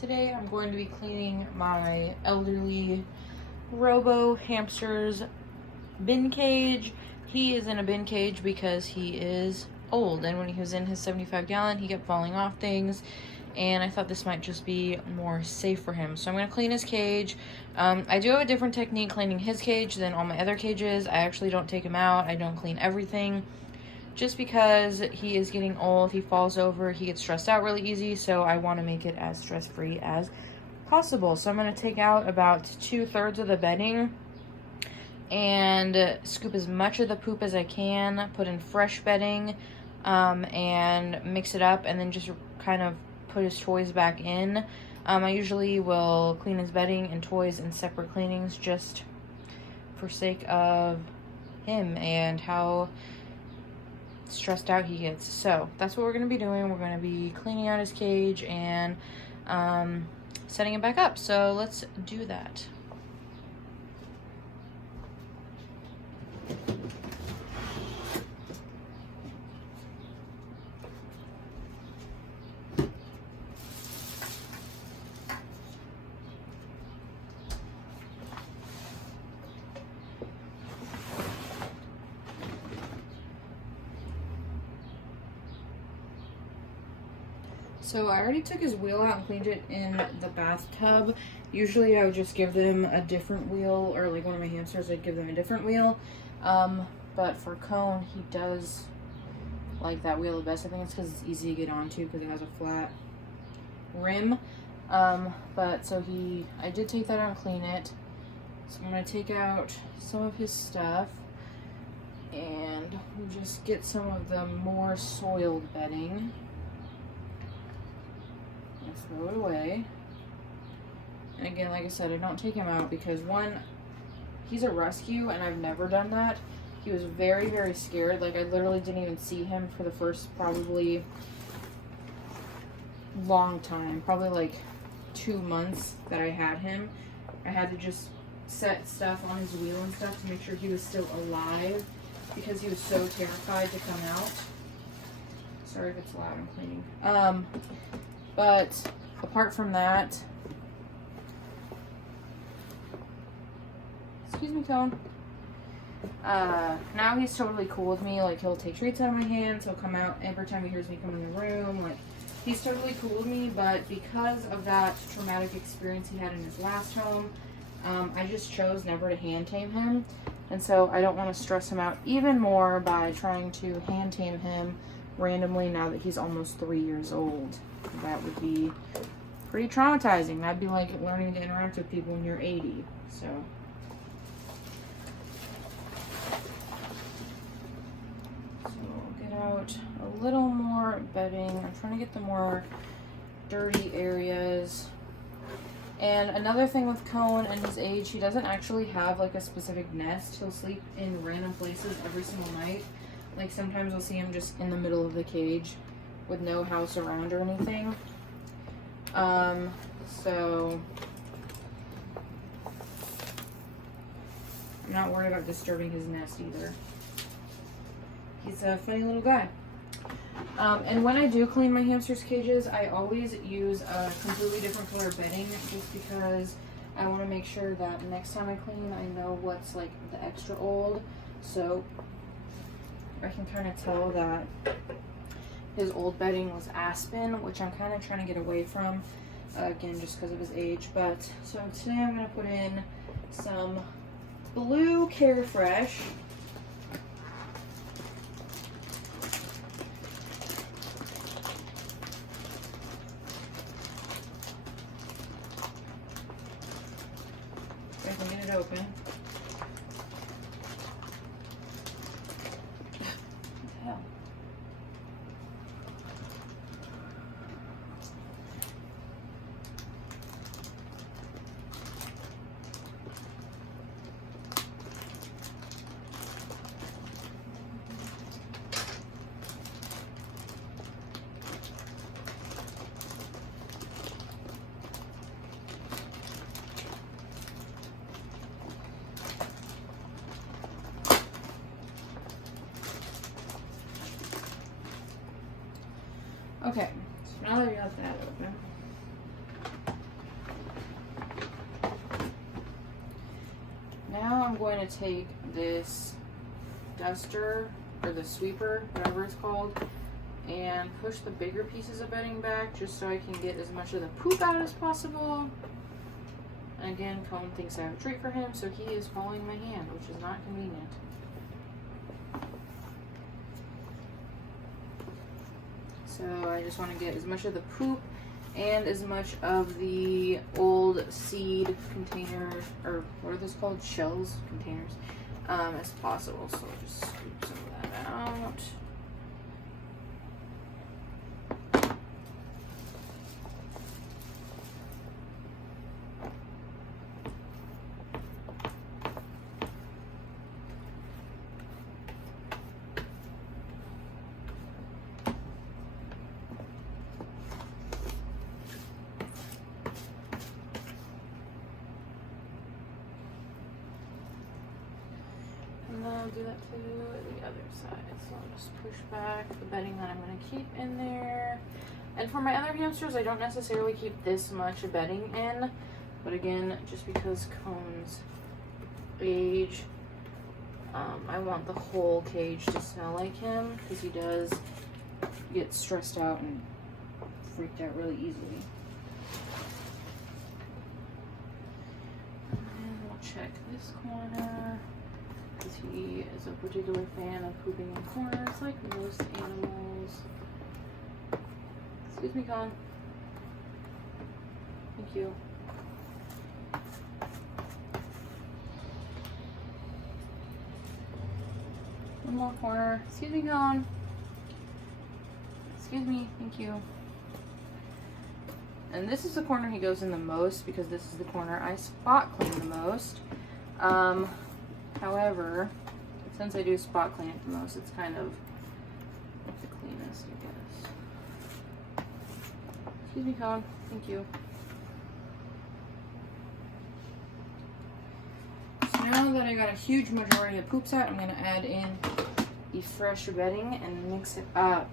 Today I'm going to be cleaning my elderly Robo hamster's bin cage. He is in a bin cage because he is old, and when he was in his 75-gallon he kept falling off things, and I thought this might just be more safe for him. So I'm going to clean his cage. I do have a different technique cleaning his cage than all my other cages. I actually don't take him out. I don't clean everything. Just because he is getting old, he falls over, he gets stressed out really easy, so I want to make it as stress-free as possible. So I'm going to take out about 2/3 of the bedding and scoop as much of the poop as I can, put in fresh bedding, and mix it up, and then just kind of put his toys back in. I usually will clean his bedding and toys in separate cleanings just for sake of him and how stressed out he gets. So that's what we're going to be doing. We're going to be cleaning out his cage and setting it back up. So let's do that. So I already took his wheel out and cleaned it in the bathtub. Usually I would just give them a different wheel, or like one of my hamsters, I'd give them a different wheel. But for Cone, he does like that wheel the best. I think it's because it's easy to get onto because it has a flat rim. But so I did take that out and clean it. So I'm going to take out some of his stuff and just get some of the more soiled bedding. Throw it away. And again, like I said, I don't take him out because one, he's a rescue and I've never done that. He was very, very scared. Like I literally didn't even see him for the first probably long time, probably like 2 months that I had him. I had to just set stuff on his wheel and stuff to make sure he was still alive because he was so terrified to come out. Sorry if it's loud, I'm cleaning. But apart from that, excuse me, Cone. Now he's totally cool with me. Like he'll take treats out of my hands. He'll come out every time he hears me come in the room. Like he's totally cool with me. But because of that traumatic experience he had in his last home, I just chose never to hand tame him. And so I don't want to stress him out even more by trying to hand tame him randomly now that he's almost 3 years old. That would be pretty traumatizing. That'd be like learning to interact with people when you're 80. So we'll get out a little more bedding. I'm trying to get the more dirty areas. And another thing with Cone and his age, he doesn't actually have like a specific nest. He'll sleep in random places every single night. Like sometimes I'll see him just in the middle of the cage with no house around or anything. So I'm not worried about disturbing his nest either. He's a funny little guy. And when I do clean my hamsters' cages, I always use a completely different color bedding just because I want to make sure that next time I clean, I know what's like the extra old. So I can kind of tell that his old bedding was aspen, which I'm kind of trying to get away from, again, just because of his age. But so today I'm going to put in some blue Carefresh. If I can get it open. Hell. Okay, so now that we got that open, going to take this duster, or the sweeper, whatever it's called, and push the bigger pieces of bedding back just so I can get as much of the poop out as possible. And again, Cone thinks I have a treat for him, so he is following my hand, which is not convenient. So I just want to get as much of the poop and as much of the old seed containers, or what are those called? Shells? Containers, as possible. So I'll just scoop some of that out. And then I'll do that to the other side. So I'll just push back the bedding that I'm going to keep in there. And for my other hamsters, I don't necessarily keep this much bedding in. But again, just because Cone's age, I want the whole cage to smell like him, because he does get stressed out and freaked out really easily. And we'll check this corner, because he is a particular fan of pooping in corners like most animals. Excuse me, Con. Thank you. One more corner. Excuse me, Con. Excuse me. Thank you. And this is the corner he goes in the most, because this is the corner I spot clean the most. However, since I do spot clean it the most, it's kind of the cleanest, I guess. Excuse me, Cone. Thank you. So now that I got a huge majority of poops out, I'm going to add in the fresh bedding and mix it up.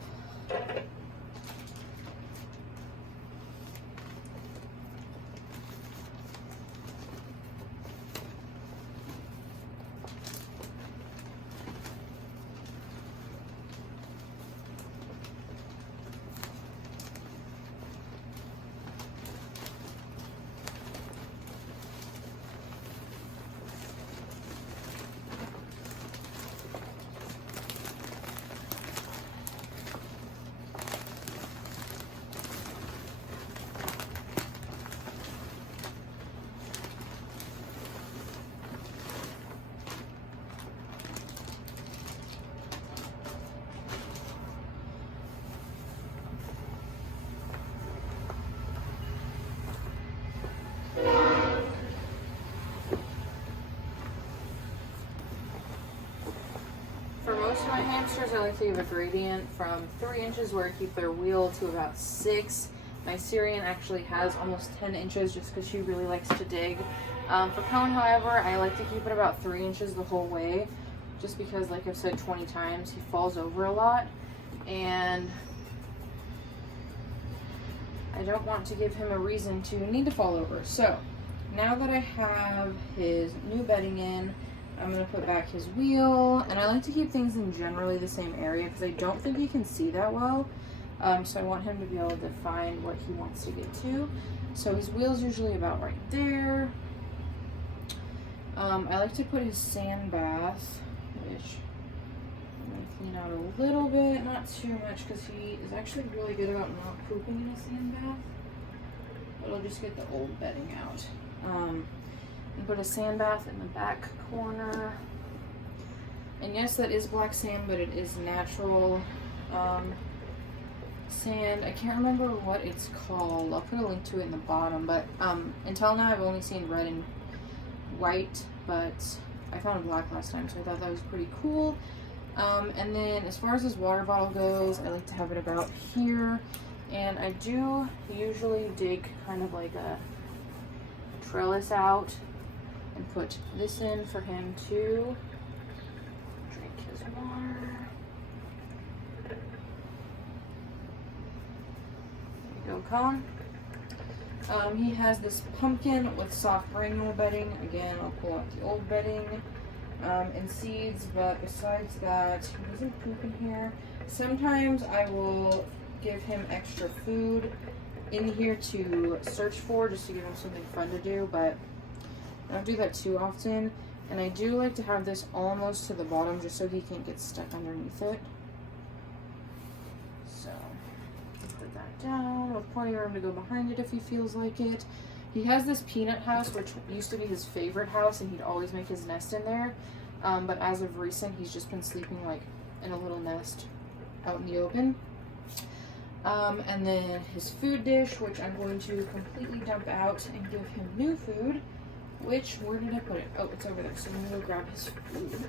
For most of my hamsters, I like to give a gradient from 3 inches where I keep their wheel to about 6. My Syrian actually has almost 10 inches just because she really likes to dig. For Cone, however, I like to keep it about 3 inches the whole way, just because, like I've said 20 times, he falls over a lot, and I don't want to give him a reason to need to fall over. So now that I have his new bedding in, I'm going to put back his wheel, and I like to keep things in generally the same area because I don't think he can see that well. So I want him to be able to find what he wants to get to. So his wheel's usually about right there. I like to put his sand bath, which I'm going to clean out a little bit, not too much, because he is actually really good about not pooping in a sand bath. But I'll just get the old bedding out. And put a sand bath in the back corner. And yes, that is black sand, but it is natural sand. I can't remember what it's called. I'll put a link to it in the bottom. But until now, I've only seen red and white, but I found a black last time, so I thought that was pretty cool. And then as far as this water bottle goes, I like to have it about here. And I do usually dig kind of like a trellis out and put this in for him to drink his water. There you go, Cone. He has this pumpkin with soft merino bedding. Again, I'll pull out the old bedding. and seeds, but besides that, he doesn't poop in here. Sometimes I will give him extra food in here to search for, just to give him something fun to do, but I don't do that too often. And I do like to have this almost to the bottom just so he can't get stuck underneath it. So, put that down, with plenty of room to go behind it if he feels like it. He has this peanut house, which used to be his favorite house, and he'd always make his nest in there. But as of recent, he's just been sleeping like in a little nest out in the open. And then his food dish, which I'm going to completely dump out and give him new food. Which, where did I put it? Oh, it's over there. So I'm gonna go grab his food.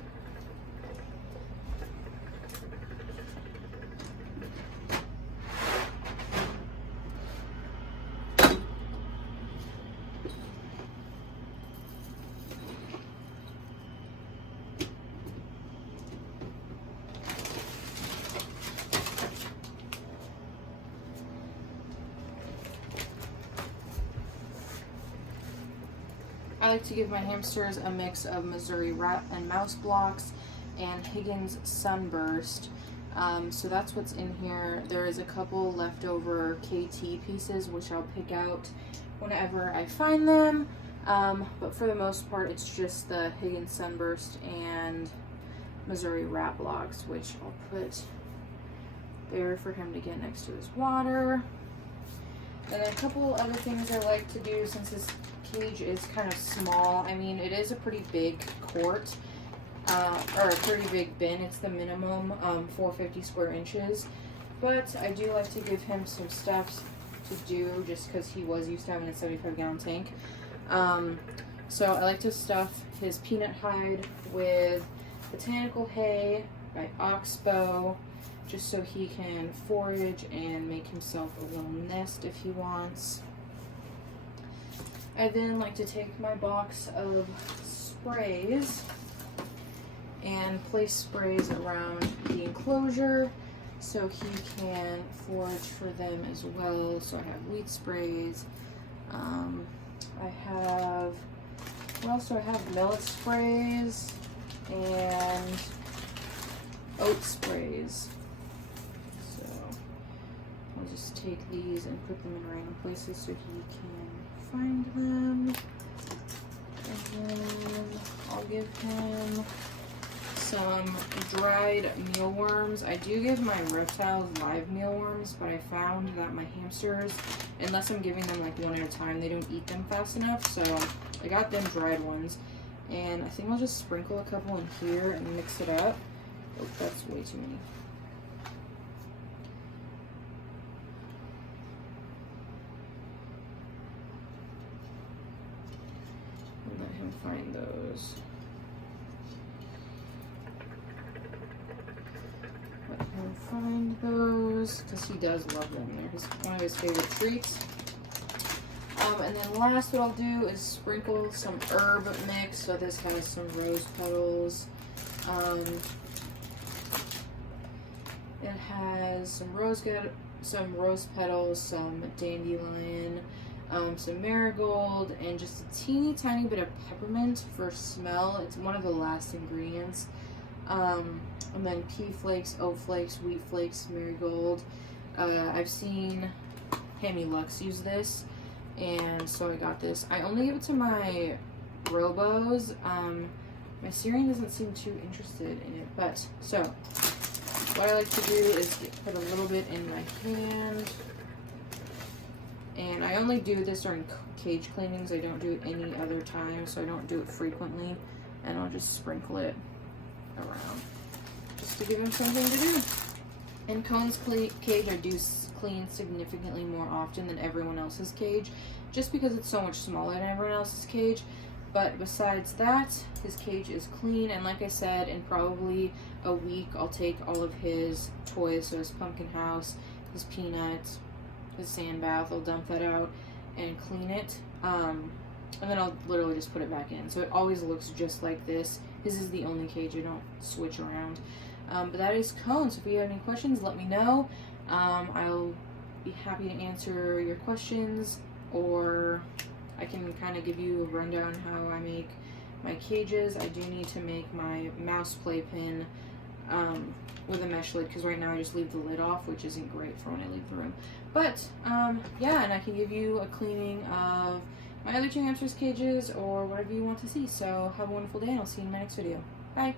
I like to give my hamsters a mix of Missouri Rat and Mouse Blocks and Higgins Sunburst. So that's what's in here. There is a couple leftover KT pieces, which I'll pick out whenever I find them. But for the most part, it's just the Higgins Sunburst and Missouri Rat Blocks, which I'll put there for him to get next to his water. And then a couple other things I like to do since his cage is kind of small. I mean, it is a pretty big quart, or a pretty big bin. It's the minimum 450 square inches. But I do like to give him some stuff to do just because he was used to having a 75-gallon tank. So I like to stuff his peanut hide with botanical hay by Oxbow, just so he can forage and make himself a little nest if he wants. I then like to take my box of sprays and place sprays around the enclosure so he can forage for them as well. So I have wheat sprays. What else do I have? Millet sprays and oat sprays. So I'll just take these and put them in random places so he can find them. And then I'll give him some dried mealworms. I do give my reptiles live mealworms, but I found that my hamsters, unless I'm giving them like one at a time, they don't eat them fast enough. So I got them dried ones, and I think I'll just sprinkle a couple in here and mix it up. Oh, that's way too many. And let him find those. Let him find those, because he does love them. They're one of his favorite treats. And then last, what I'll do is sprinkle some herb mix. So this has some rose petals. It has some rose petals, some dandelion, some marigold, and just a teeny tiny bit of peppermint for smell. It's one of the last ingredients. And then pea flakes, oat flakes, wheat flakes, marigold. I've seen Hammy Lux use this, and so I got this. I only give it to my Robos. My Syrian doesn't seem too interested in it, but so what I like to do is put a little bit in my hand, and I only do this during cage cleanings. I don't do it any other time, so I don't do it frequently, and I'll just sprinkle it around just to give him something to do. In Cone's cage, I do clean significantly more often than everyone else's cage, just because it's so much smaller than everyone else's cage. But besides that, his cage is clean, and like I said, in probably a week, I'll take all of his toys, so his pumpkin house, his peanuts, his sand bath, I'll dump that out and clean it, and then I'll literally just put it back in. So it always looks just like this. This is the only cage I don't switch around. But that is Cone. So if you have any questions, let me know. I'll be happy to answer your questions, or I can kind of give you a rundown how I make my cages. I do need to make my mouse playpen with a mesh lid, because right now I just leave the lid off, which isn't great for when I leave the room. But yeah, and I can give you a cleaning of my other 2 hamsters' cages or whatever you want to see. So have a wonderful day, and I'll see you in my next video. Bye.